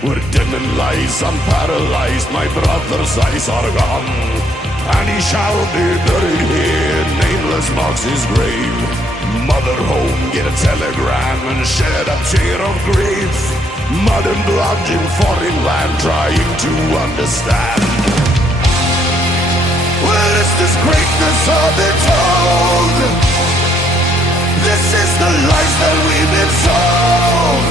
We're dim in lies, I'm paralyzed, my brother's eyes are gone. And he shall be buried here, nameless marks his grave. Mother home, get a telegram and shed a tear of grief. Mud and blood in foreign land, trying to understand. Where is this greatness of it told? This is the lies that we've been sold.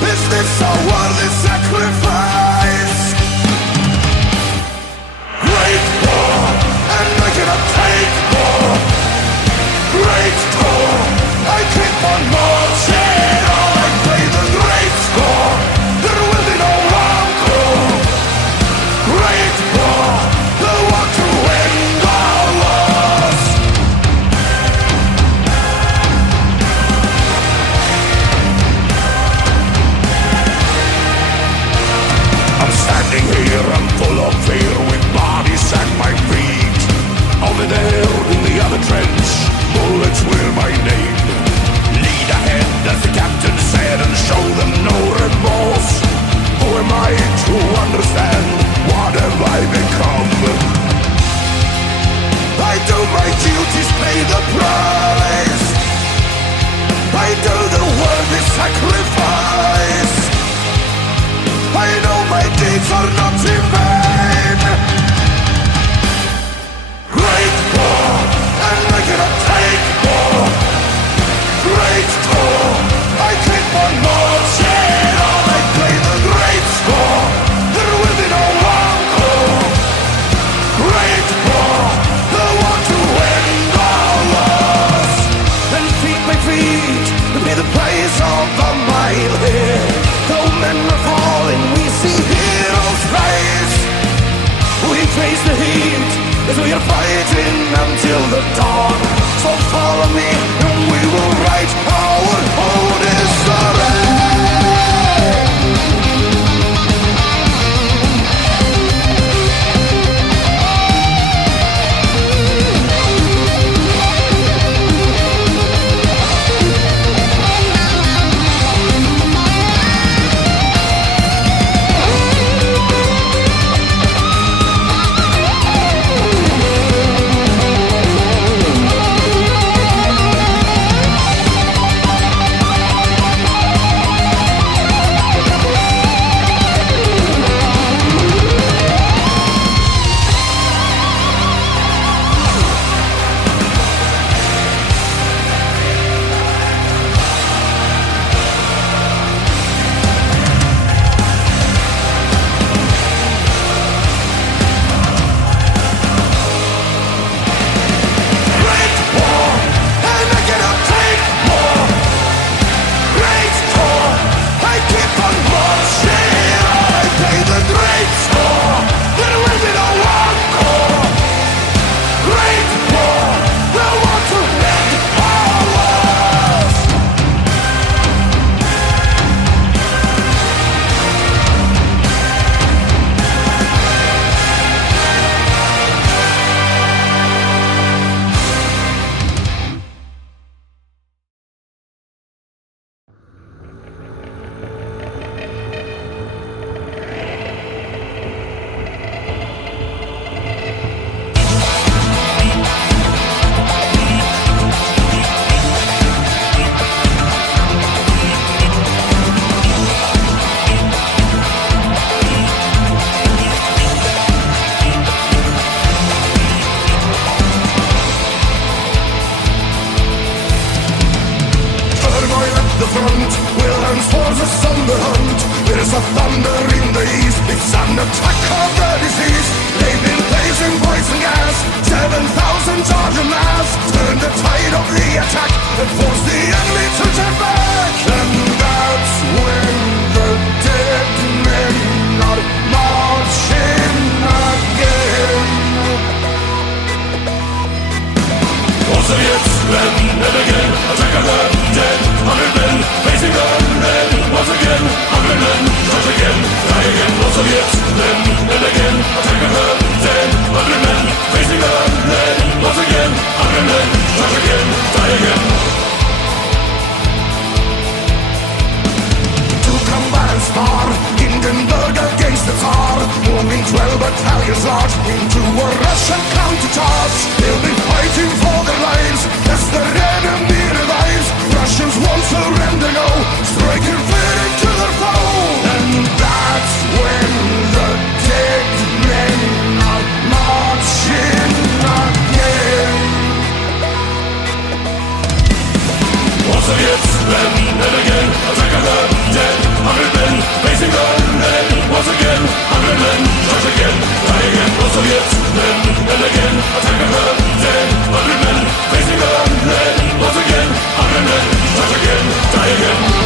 Is this a worthy sacrifice? Great war, and I cannot take more. Great war, I keep on marching on. I play the great score. There will be no encore. Great war, the war to end all wars. I'm standing here, I'm full of fear, with bodies at my feet. Over there in the other trench, bullets were my name. Lead ahead, as the captain said, and show them no remorse. Who am I to understand? What have I become? I do my duties, pay the price. I do the worthy sacrifice. I know my deeds are not in vain. Great war, and I cannot take more. Great war, I keep on marching on. I play the great score. There will be no encore. Great war, the war to end all wars. And feet by feet, be the place of a mile here. Though men are falling, we see heroes rise. We face the heat as we are fighting until the dawn. So follow me and we will write our own history. into a Russian countertoss. They'll be fighting for their lives as their enemy revives. Russians won't surrender, no, striking fear into their foe. And that's when the dead men are marching again. Once Soviets, then and again, attack of the dead. 100 men facing the lead. Once again, 100 men charge again, die again. Once Soviets, then and again, attack of the dead. 100 men facing the lead. Once again, 100 men charge again, die again.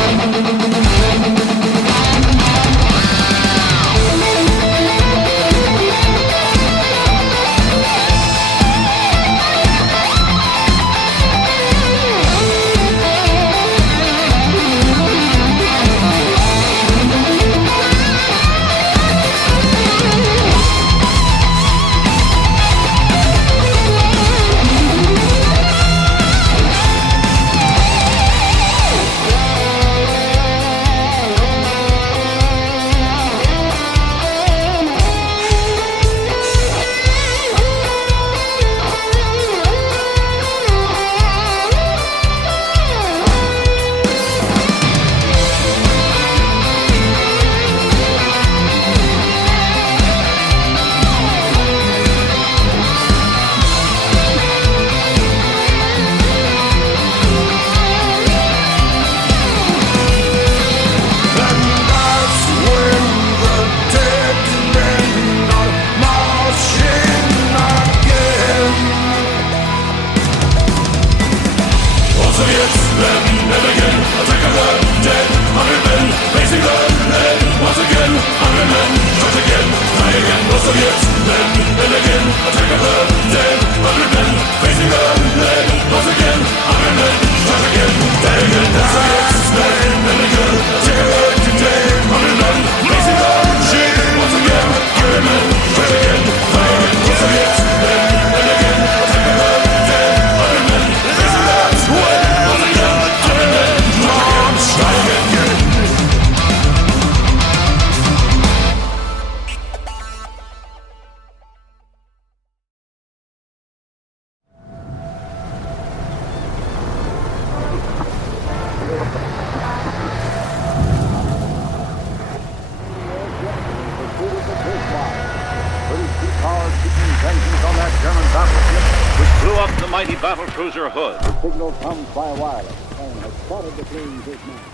battle cruiser Hood. The signal comes by wireless and has spotted the planes this morning.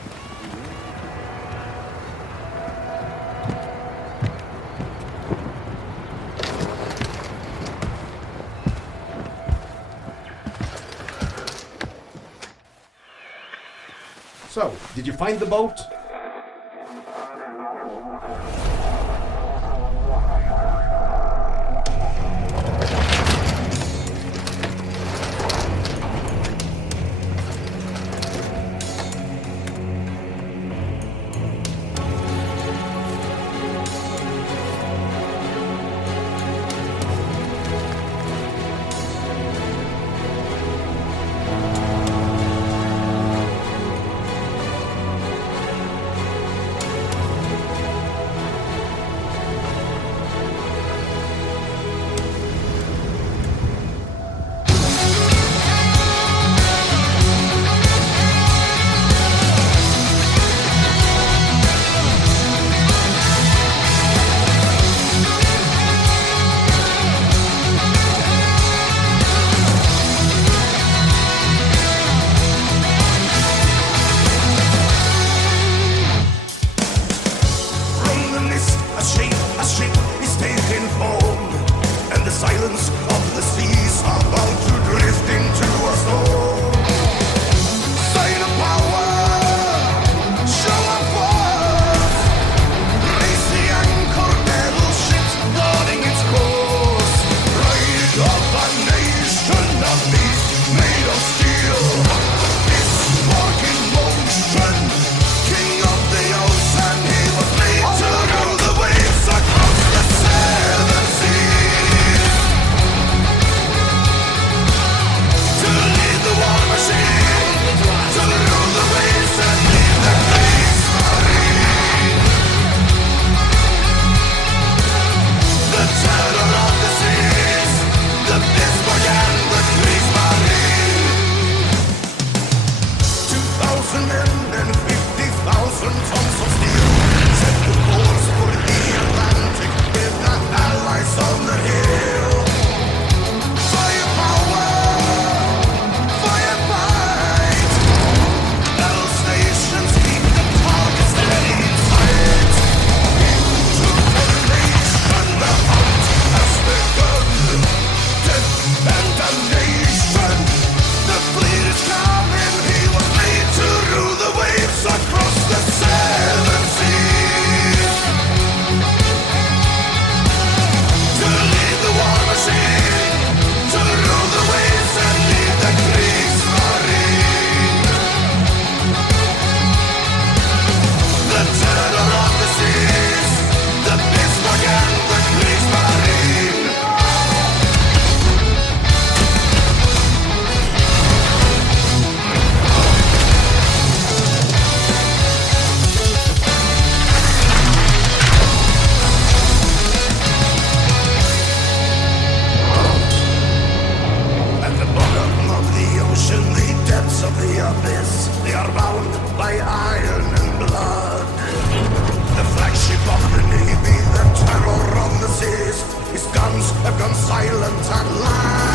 So, did you find the boat? drums have gone silent at last.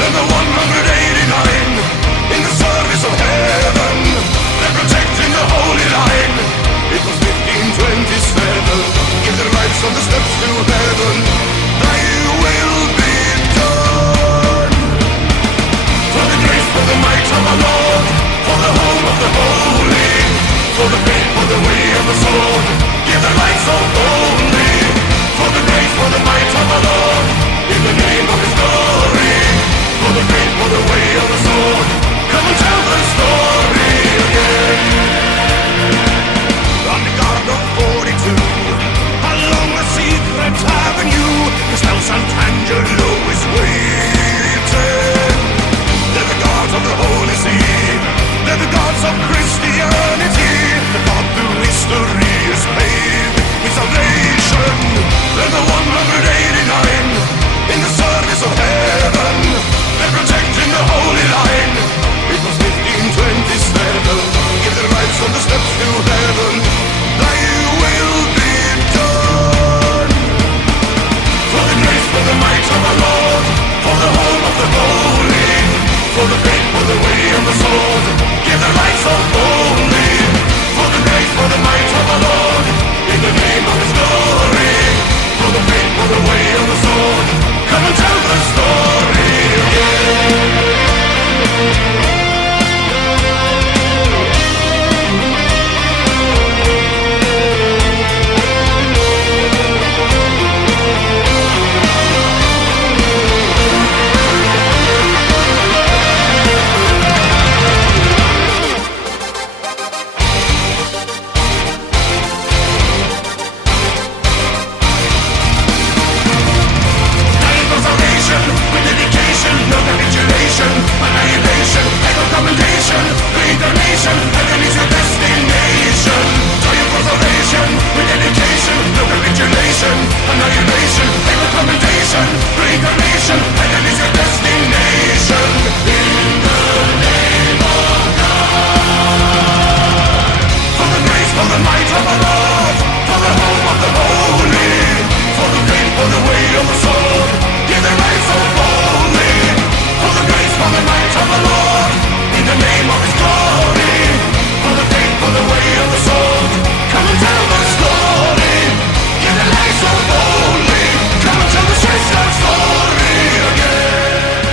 than the 189 in the service of heaven. They're protecting the holy line. It was 1527. Give their lives on the steps to heaven. Thy will be done. For the grace, for the might of our Lord, for the home of the holy, for the faith, for the way of the sword, give their lives so boldly. For the grace, for the might of our Lord, in the name of His glory, for the faith, for the way of the sword, come and tell the story again. On the guard of 42, along the secret avenue, His house Sant'Angelo is waiting. They're the gods of the Holy See, they're the gods of Christianity, the God through history is made with salvation. They're the 189 in the service of heaven. They're protecting the holy line. It was 1527. Give their lives on the steps to heaven. Thy will be done. For the grace, for the might of our Lord, for the home of the holy, for the faith, for the way of the sword, give their lives so boldly. For the grace, for the might of our Lord, in the name of His glory, for the faith, for the way of the sword, come and tell the story again. With dedication, no capitulation, annihilation, echo commendation, reincarnation, heaven is your destination. Joy and consolation, with dedication, no capitulation, annihilation, echo commendation, reincarnation, heaven is your destination. In the name of God, for the grace, for the might of our Lord, for the home of the holy, for the faith, for the way of the sword, give their lives so boldly. For the grace, for the might of the Lord, in the name of His glory, for the faith, for the way of the sword, come and tell the story. Give their lives so boldly, come and tell the strange love story again.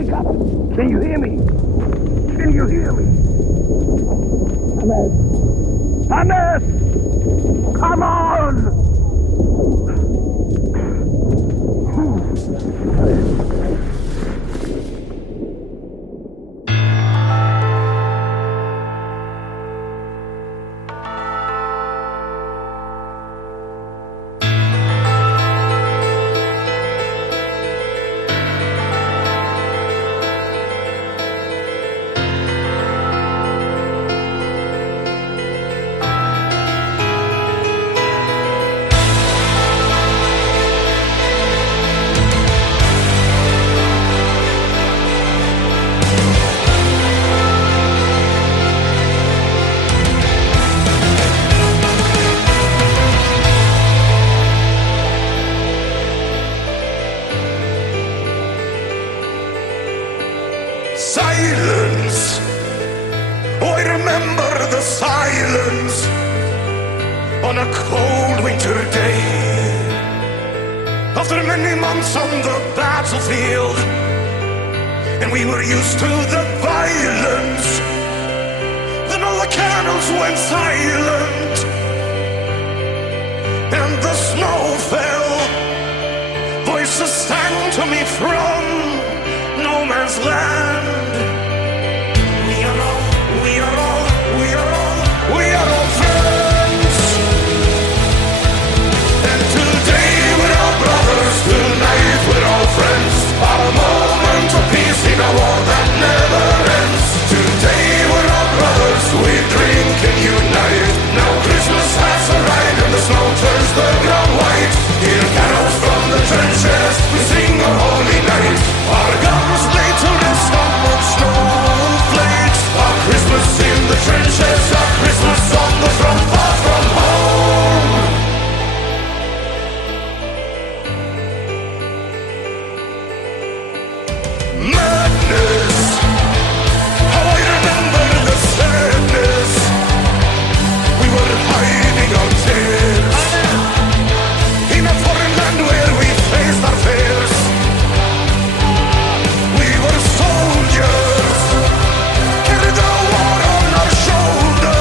Wake up! Can you hear me? Can you hear me? Thomas! Come on! Silence. Oh, I remember the silence on a cold winter day. After many months on the battlefield, and we were used to the violence, then all the cannons went silent, and the snow fell. Voices sang to me from no man's land. We are all friends. And today we're all brothers, tonight we're all friends. A moment of peace in a war that never ends. Today we're all brothers, we drink and unite. Now Christmas has arrived and the snow turns the ground white. Hear carols from the trenches, we sing a holy night. Our guns laid to rest on snowflakes. Our Christmas in the trenches, our Christmas on the front, far from home. Madness, how I remember the sadness. We were hiding our tears in a foreign land where we faced our fears. We were soldiers, carried the war on our shoulders.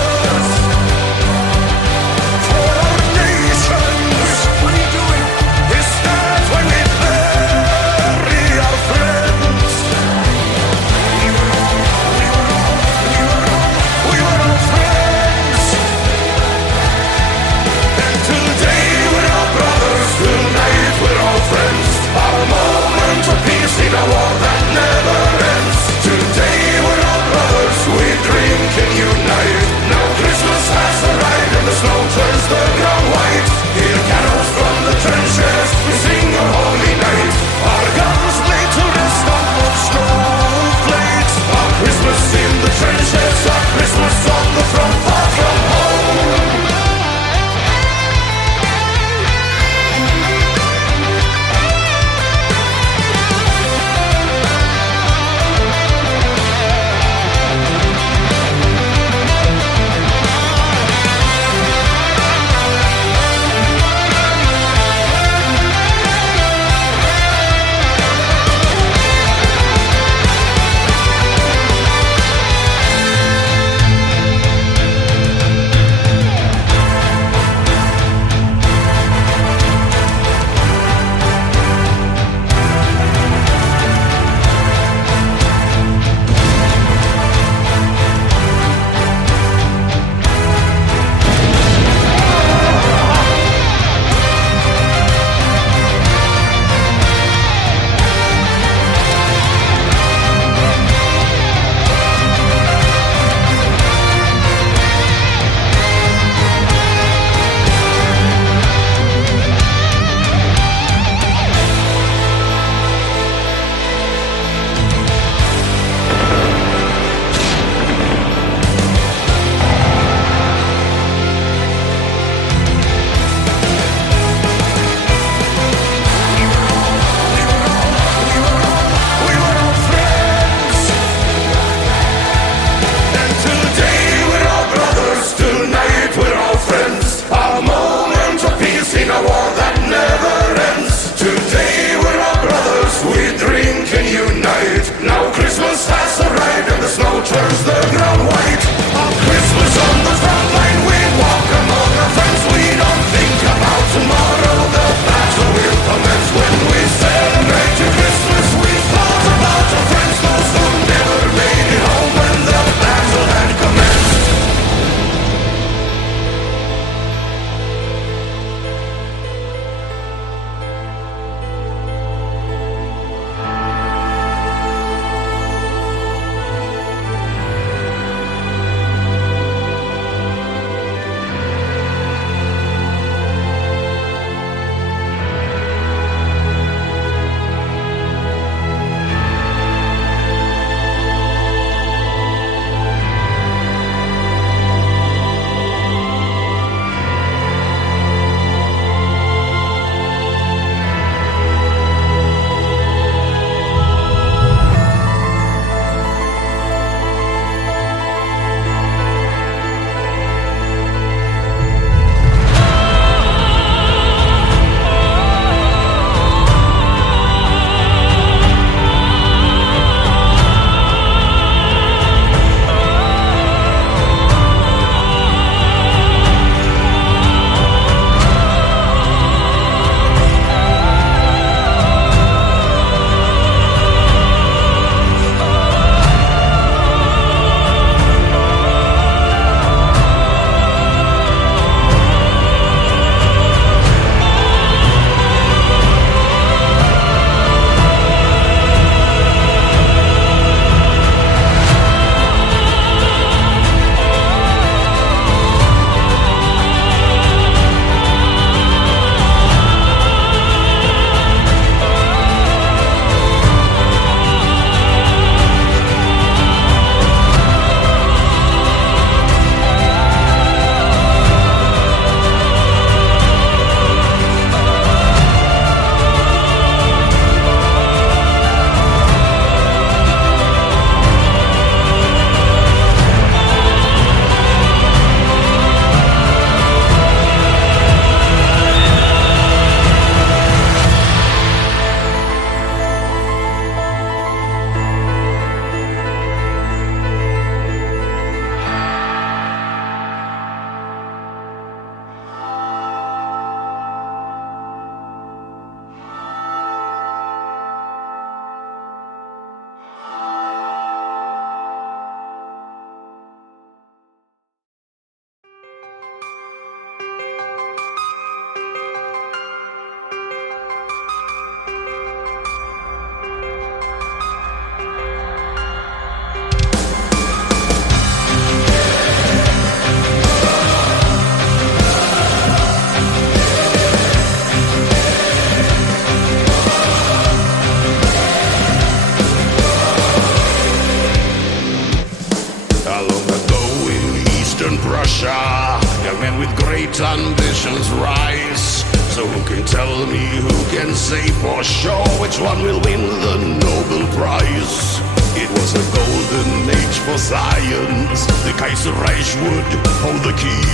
Eastern Prussia, young men with great ambitions rise. So who can tell me, who can say for sure which one will win the Nobel Prize? It was a golden age for science. The Kaiserreich would hold the key.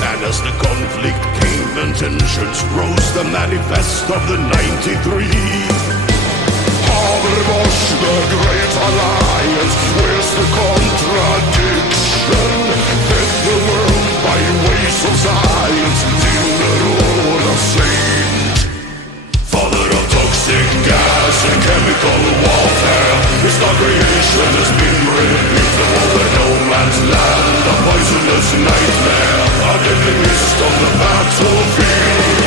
And as the conflict came and tensions rose, the manifest of the 93. Haberbosch, the great alliance, where's the contradiction? Fed the world by ways of science, dinner or a saint. Father of toxic gas and chemical warfare, his creation has been rebuilt over no man's land, a poisonous nightmare, a deadly mist on the battlefield.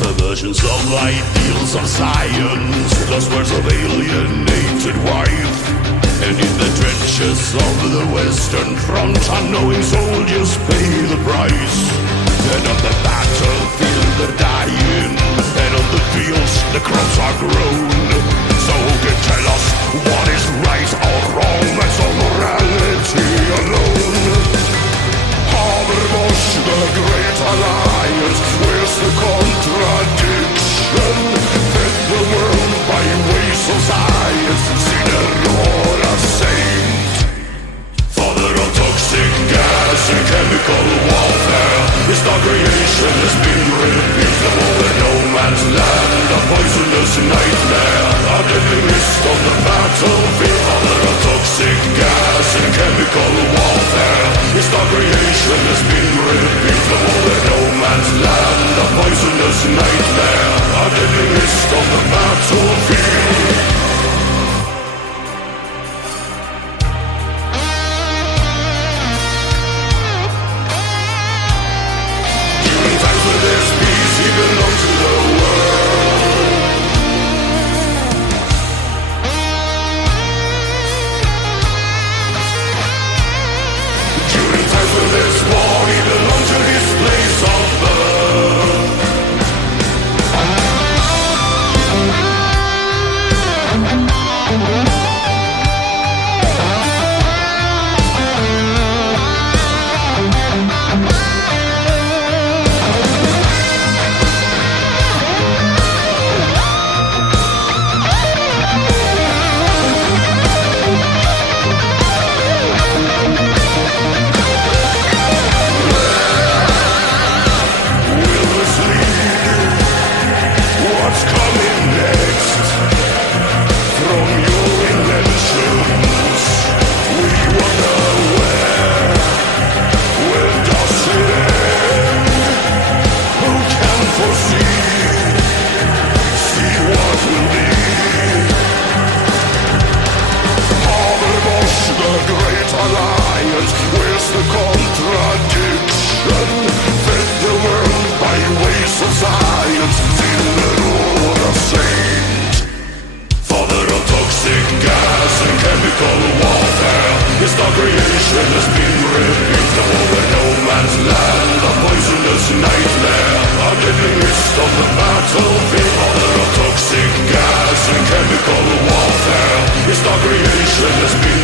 Perversions of ideals of science, lost words of alienated wife. And in the trenches of the Western Front, unknowing soldiers pay the price. And on the battlefield they're dying, and on the fields the crops are grown. So who can tell us what is right or wrong? That's all morality alone. Haberbosch, the great alliance, where's the contradiction? Fed the world by ways of science, sinner or a saint. Father of toxic gas and chemical warfare, his creation has been rebuilt over no man's land, a poisonous nightmare, a deadly mist on the battlefield. Father of toxic gas and chemical warfare, his creation has been rebuilt over no man's land, a poisonous nightmare, a deadly mist on the battlefield. Creation has been rebuilt over no man's land, a poisonous nightmare, a deadly mist on the battlefield. Father of toxic gas and chemical warfare, his creation has been